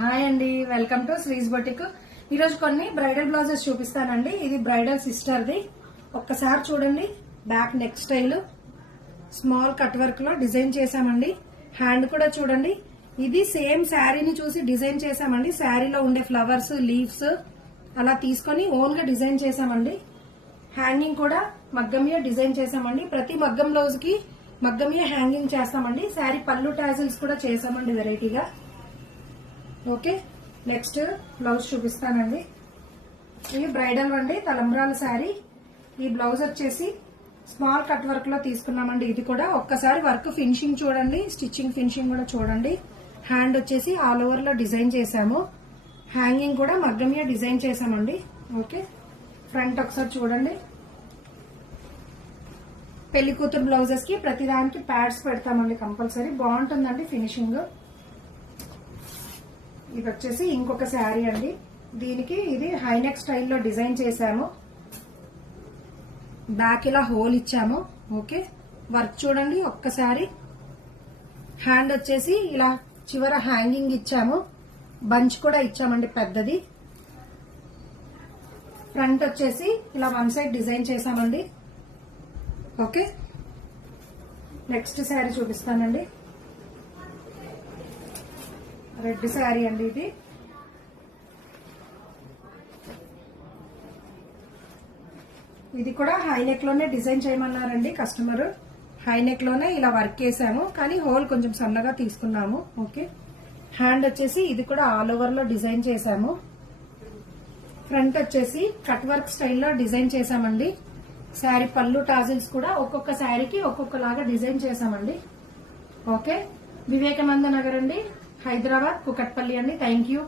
Hi అండి, welcome to శ్రీస్ boutique. ఈరోజు కొన్ని బ్రైడల్ బ్లౌజెస్ చూపిస్తానండి. ఇది బ్రైడల్ సిస్టర్ది. ఒక్కసారి చూడండి. Back neck style small cut work లో డిజైన్ చేసామండి. హ్యాండ్ కూడా చూడండి. ఇది సేమ్ శారీని చూసి డిజైన్ చేసామండి. శారీలో ఉండే ఫ్లవర్స్, లీవ్స్ అలా తీసుకొని ఓన్ గా డిజైన్ చేసామండి. హ్యాంగింగ్ కూడా మగ్గమియా డిజైన్ చేసామండి. ప్రతి మగ్గం బ్లౌజ్ కి మగ్గమియా హ్యాంగింగ్ చేస్తామండి. శారీ పళ్ళు టాజిల్స్ కూడా చేసామండి వెరైటీగా. ఓకే, నెక్స్ట్ బ్లౌజ్ చూపిస్తానండి. ఇది బ్రైడల్ అండి, తలంబ్రాల శారీ. ఈ బ్లౌజ్ వచ్చేసి స్మాల్ కట్ వర్క్ లో తీసుకున్నామండి. ఇది కూడా ఒక్కసారి వర్క్ ఫినిషింగ్ చూడండి, స్టిచ్చింగ్ ఫినిషింగ్ కూడా చూడండి. హ్యాండ్ వచ్చేసి ఆల్ ఓవర్ లో డిజైన్ చేసాము. హ్యాంగింగ్ కూడా మగ్గమియా డిజైన్ చేసామండి. ఓకే, ఫ్రంట్ ఒకసారి చూడండి. పెళ్లి కూతురు బ్లౌజెస్ కి ప్రతిదానికి ప్యాడ్స్ పెడతామండి కంపల్సరీ. బాగుంటుందండి ఫినిషింగ్. ఇది వచ్చేసి ఇంకొక శారీ అండి. దీనికి ఇది హైనెక్ స్టైల్లో డిజైన్ చేశాము. బ్యాక్ ఇలా హోల్ ఇచ్చాము. ఓకే, వర్క్ చూడండి ఒక్కసారి. హ్యాండ్ వచ్చేసి ఇలా చివర హ్యాంగింగ్ ఇచ్చాము. బంచ్ కూడా ఇచ్చామండి పెద్దది. ఫ్రంట్ వచ్చేసి ఇలా వన్ సైడ్ డిజైన్ చేశామండి. ఓకే, నెక్స్ట్ శారీ చూపిస్తానండి. రెడ్ శారీ అండి. ఇది కూడా హైనెక్ లోనే డిజైన్ చేయమన్నారండి కస్టమర్. హైనెక్ లోనే ఇలా వర్క్ చేసాము, కానీ హోల్ కొంచెం సన్నగా తీసుకున్నాము. ఓకే, హ్యాండ్ వచ్చేసి ఇది కూడా ఆల్ ఓవర్ లో డిజైన్ చేసాము. ఫ్రంట్ వచ్చేసి కట్ వర్క్ స్టైల్లో డిజైన్ చేసామండి. శారీ పళ్ళు టాజిల్స్ కూడా ఒక్కొక్క శారీకి ఒక్కొక్కలాగా డిజైన్ చేసామండి. ఓకే, వివేకానంద నగర్ అండి, హైదరాబాద్, కుకట్పల్లి అండి. Thank you.